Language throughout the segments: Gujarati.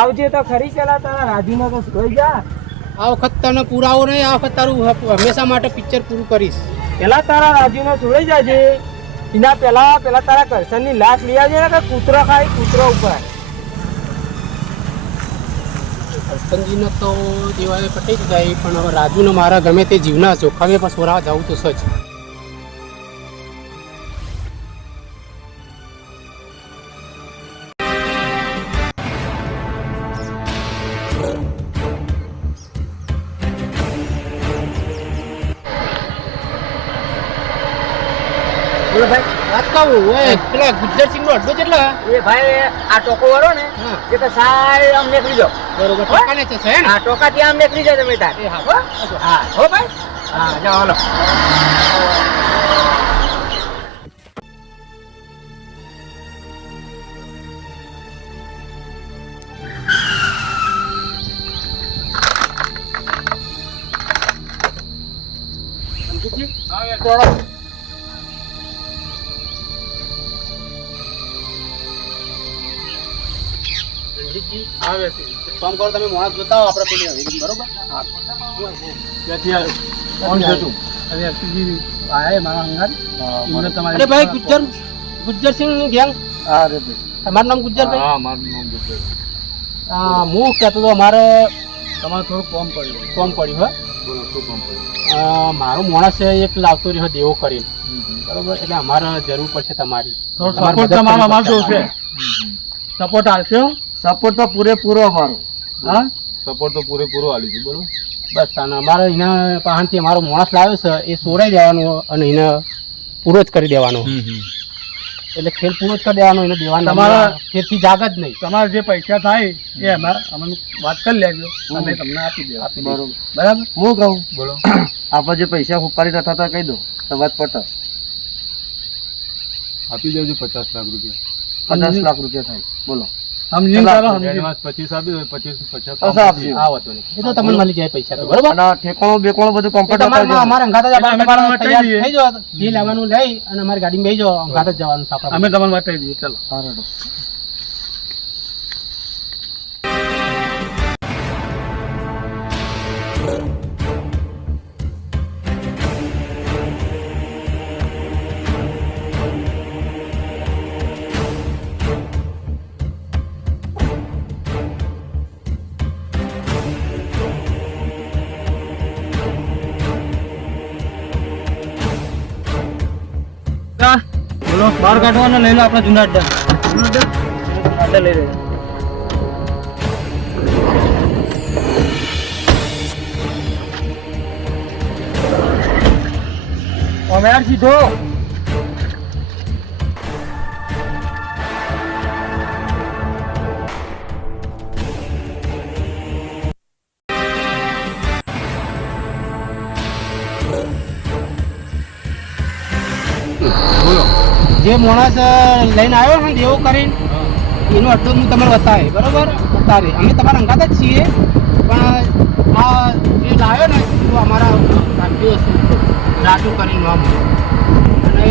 આવજે તો ખરી પેલા તારા રાજુનો તો જોઈ જા. આ વખત તને પુરાવો નહીં આ વખત તારું હંમેશા માટે પિક્ચર પૂરું કરીશ. પેલા તારા રાજુનો જોઈ જાજે. એના પેલા પેલા તારા કરશનની લાશ લઈ આવજે ને કે કૂતરો ખાય કૂતરો ઉપર હસબન્ડજીને તો દેવાએ પટી જ જાય પણ હવે રાજુને મારા ગમે તે જીવના ચોખાવે પણ સોરા જવું તો સજ. બોલો ભાઈ. વાત કહું ઓય પેલા ગુજરાત સિંહ નો અડ્ડો કેટલા એ ભાઈ આ ટોકો વાળો ને હા. એ તો સાહેબ આમ નીકળી જાવ બરોબર ટોકા છે છે ને. આ ટોકા ત્યાં આમ નીકળી જાઓ તમે તાર. હા. હો? હા. હો ભાઈ. હા જાઓ હાલો. રણજીતજી આવે છે. કામ કરો તમે માણસ બતાવો આપણે પેલી હવેલી બરોબર? અરે ભાઈ ગુજ્જર ગુજ્જર સિંહની ગેંગ તમારું નામ ગુજ્જરભાઈ હા મારું નામ ગુજર હા હું કહેતો હતો મારે તમારે થોડું કોમ પડ્યું. કોમ પડ્યું હે. બોલો શું કોમ પડ્યું? મારો માણસ છે એક લાવતો રહ્યો દેવો કરીને. બરોબર? એટલે અમારે જરૂર પડશે તમારી. થોડો તમારી. છે સપોર્ટ આલશો સપોર્ટ તો પૂરેપૂરો અમારો. હા? સપોર્ટ તો પૂરેપૂરો આલી છે બોલો બસ અને અમારે એના પાહનથી અમારો માણસ લાવ્યો છે એ સોરાઈ દેવાનો અને એને પૂરો જ કરી દેવાનો. એટલે ખેલ પૂરો જ કરી દેવાનો એને દેવાનો તમારા- ખેલથી જાગ જ નહીં. તમારે જે પૈસા થાય એ અમારે અમને વાત કરી લેજો અમે તમને આપી દે આપી બરોબર. બરાબર? હું કહું? બોલો. આપણે જે પૈસા ઉપાડી રહ્યા હતા કહી દો. તો વાત પટો આપી દેજો પચાસ લાખ રૂપિયા. પચાસ લાખ રૂપિયા થાય. બોલો. સમજીને ચાલો, ચાલો એડવાન્સ પચીસ આપી દો પચીસ પચાસ પચાસ આપજો. આ વાતો એ તો તમને મળી જાય પૈસા તો બરોબર? અને ઠેકાણું બેકાણું બધું એ કમ્પ્લીટ તમારે અમારે અંગાત જ એટલે અમે તમારે તૈયાર થઈ જાઓ. જે લેવાનું લઈ અને અમારી ગાડીમાં બેસી જાઓ. અંગાત જવાનું છે આપણે અમે તમને બતાવી દઈએ ચાલો. બોલો બહાર કાઢવાનો લઈ લો આપણા જૂના અડ્ડા અડ્ડા લઈ લેજો અમે યાર સીધો બોલો જે માણસ લઈને આવ્યો ને દેવો કરીને એનું અડધું હું તમને બતાવે બરાબર? બતાવે અમે તમારા અંગાત જ છીએ પણ આ જે લાવ્યો ને એ અમારા રાજ્યો છે. રાજુ કરીને નામ અને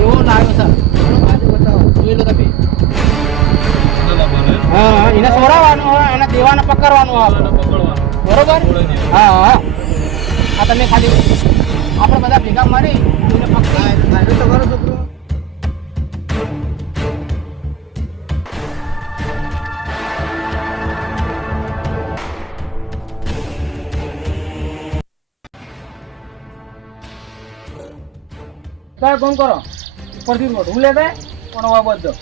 એવો લાવ્યો છે. બરોબર? જોઈ લો તમે. હા એને સોરાવાનું હોય એને દેવાને પકડવાનું આવે બરોબર? હા હા. આ તમે ખાલી આપણે બધા ભેગા મારી એને પકડાય. તો કરો છોકરો. કાંઈ કોમ કરો. ઉપરથી રોડું લેતા પણ હવે બધો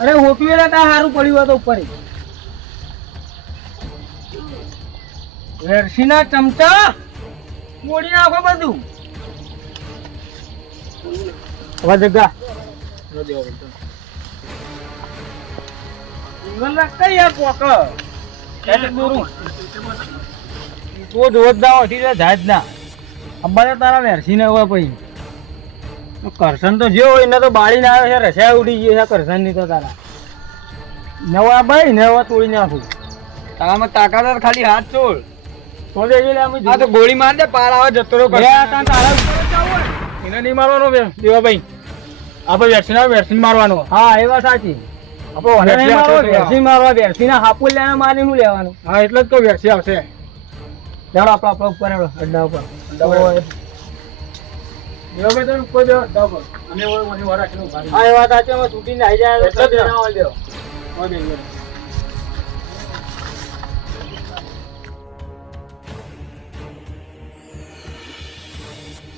અરે હોપી તા સારું પડ્યું હોય ઉપર વેરસીના ચમચા? મોડી નાખો બધું. હવે જગ્યા. સિંગલ રાખતા યાર દોરું. તો જોત ના હોય એટલે જાય જ ના અંબાને તારા વેરસી ને હોય પછી? કરશન તો જે હોય એને તો બાળીને આવે છે રસ્યા ઉડી ગયો છે કરશનની તો તારા. નવા ભાઈ ને હવે તોડી નાખું. તારામાં તાકાત ખાલી હાથ છોડ. તો દે એટલે અમે આ તો ગોળી માર દે પાર આવે જતો રહો તારા જ એને નહીં મારવાનો બે. દેવાભાઈ આપણે વેક્સિન આવે વેક્સિન મારવાનો. હા એ વાત સાચી. આપણે વેક્સિન મારવો, વેક્સિન હાપુ લેવા મારી શું લેવાનું? હા એટલે જ તો વેરસી આવશે. લેવડો આપણો આપણો ઉપર હેડો, અડ્ડા ઉપર. ને. ના.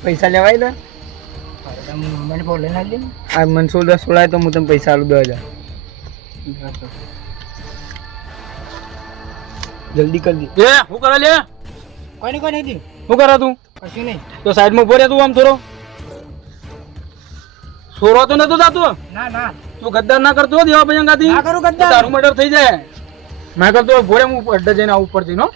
પૈસા લેવાય લે મને બોલ લઈને આ મને દસ સોળાય તો હું તમને પૈસા આલું દસ હજાર. જલ્દી કરી દે. હું શું કરે લે કોઈ નહીં કોઈ નહીં શું કરે તું? કશું નહીં. તો સાઈડમાં ઊભો રહે તું આમ થોડો. છોરો તો નતો જાતું? ના ના. તું ગદ્દાર ના કરતો દેવા ભાઈ અંગાથી ના કરું ગદ્દાર. તારું મર્ડર થઈ જાય. મેં કરતો ભોરે હું અડ્ડે જઈને આવું ઉપર જઈને હો.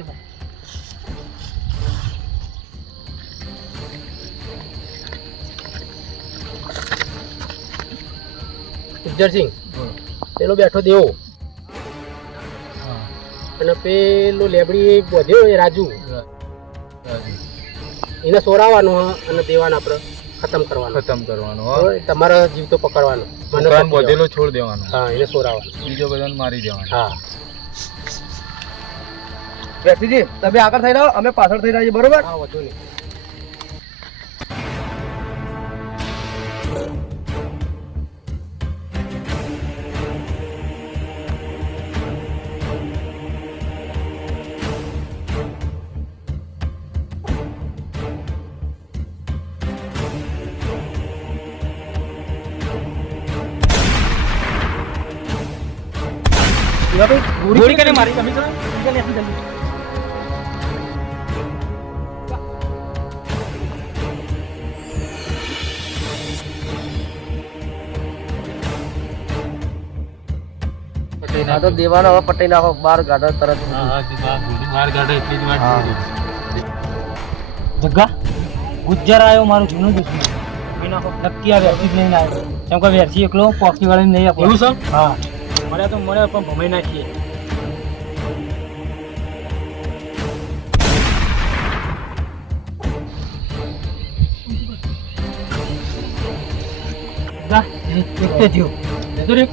ઉજ્જરસિંહ પેલો બેઠો દેવો. અને પેલો લેબડી બોધ્યો એ રાજુ. એને સોરાવાનું અને દેવાના આપણે ખતમ કરવાનું. ખતમ કરવાનું? તમારો જીવ તો પકડવાનો. મને બધેલો છોડ દેવાનો. હા એને સોરાવાનો બીજો બધાને મારી દેવાનો. હા. વ્યક્તિજી તમે આગળ થઈ રહ્યો અમે પાછળ થઈ રહ્યા છીએ બરોબર? હા વધુ નહીં. ગોળી કરીને મારી તમે તો આ તો દેવાનો હવે પટી નાખો બાર ગાડો તરત બાર ગાડો એટલી જ વાત જગ્ગા? ગુજ્જર આવ્યો મારું જૂનું દુશ્મન નક્કી આ વેરસી જ નહીં આવ્યો. કેમ કે વેરસી એકલો પોકી વાળી નહીં આપો એવું સર હા. મળ્યા તો મળ્યા પણ ભમાઈ નાખીએ. જા, એક તો થયો. જતો રે.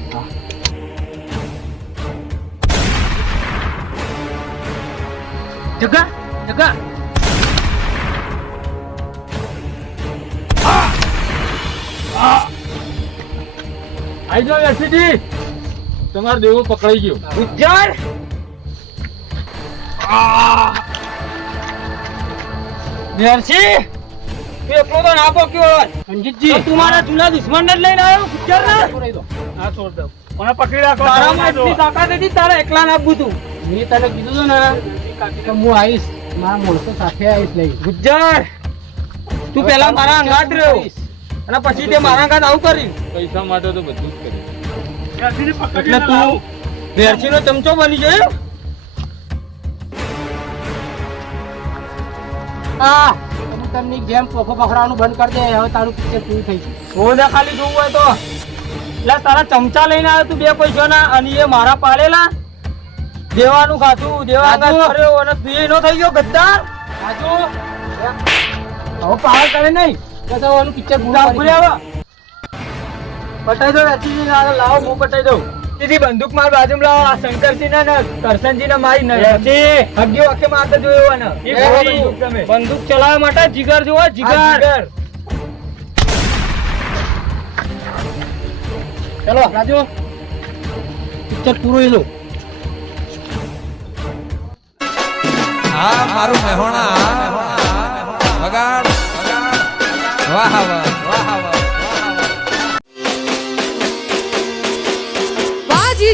આઈ જાઓ એસીટી તમારો દેવો પકડાઈ ગયો. ગુજ્જર વેરસી તું એકલો તો ના પોક્યો. રણજીતજી તું મારા જૂના દુશ્મન ને જ લઈને આવ્યો ગુજ્જર ના? છોડ દઉં. કોને પકડી રાખો તારામાં એટલી તાકાત હતી તારે એકલા ના આપવું તું. મેં તને કીધું હતું ને કે હું આવીશ. મારા માણસો સાથે આવીશ લઈ. ગુજ્જર તું પેલા મારા અંગાત રહ્યો. અને પછી તે મારા અંગાત આવું કરી. પૈસા માટે તો બધું જ પકડી એટલે તું વેરસી નો ચમચો બની ગયો હા તમની જેમ પોખો પકડવાનું બંધ કરી દે હવે તારું પિક્ચર પૂરું થઈ ગયું હું ને ખાલી જોવું હોય તો. એટલે તારા ચમચા લઈને આવ્યો તું બે પૈસાના અને એ મારા પાડેલા? દેવાનું ખાતું દેવા. કર્યો અને તું એનો થઈ ગયો ગદ્દાર. હવે પાવર કરે નહીં. બધાનું પિક્ચર પૂરું રહો. પટાઈ દો રસીજી ને લાવો હું પટાઈ દઉં. દીદી બંદૂક માર બાજુમાં લાવો આ શંકરસિંહ ને ને કરશનજી ને મારી નથી હગ્યો વખતે મારતો જોયો ને બંદૂક ચલાવવા માટે જીગર જોવો જીગર. ચલો રાજુ. પિક્ચર પૂરું એનું હા મારું મહેણા વગાડ. વાહ વાહ.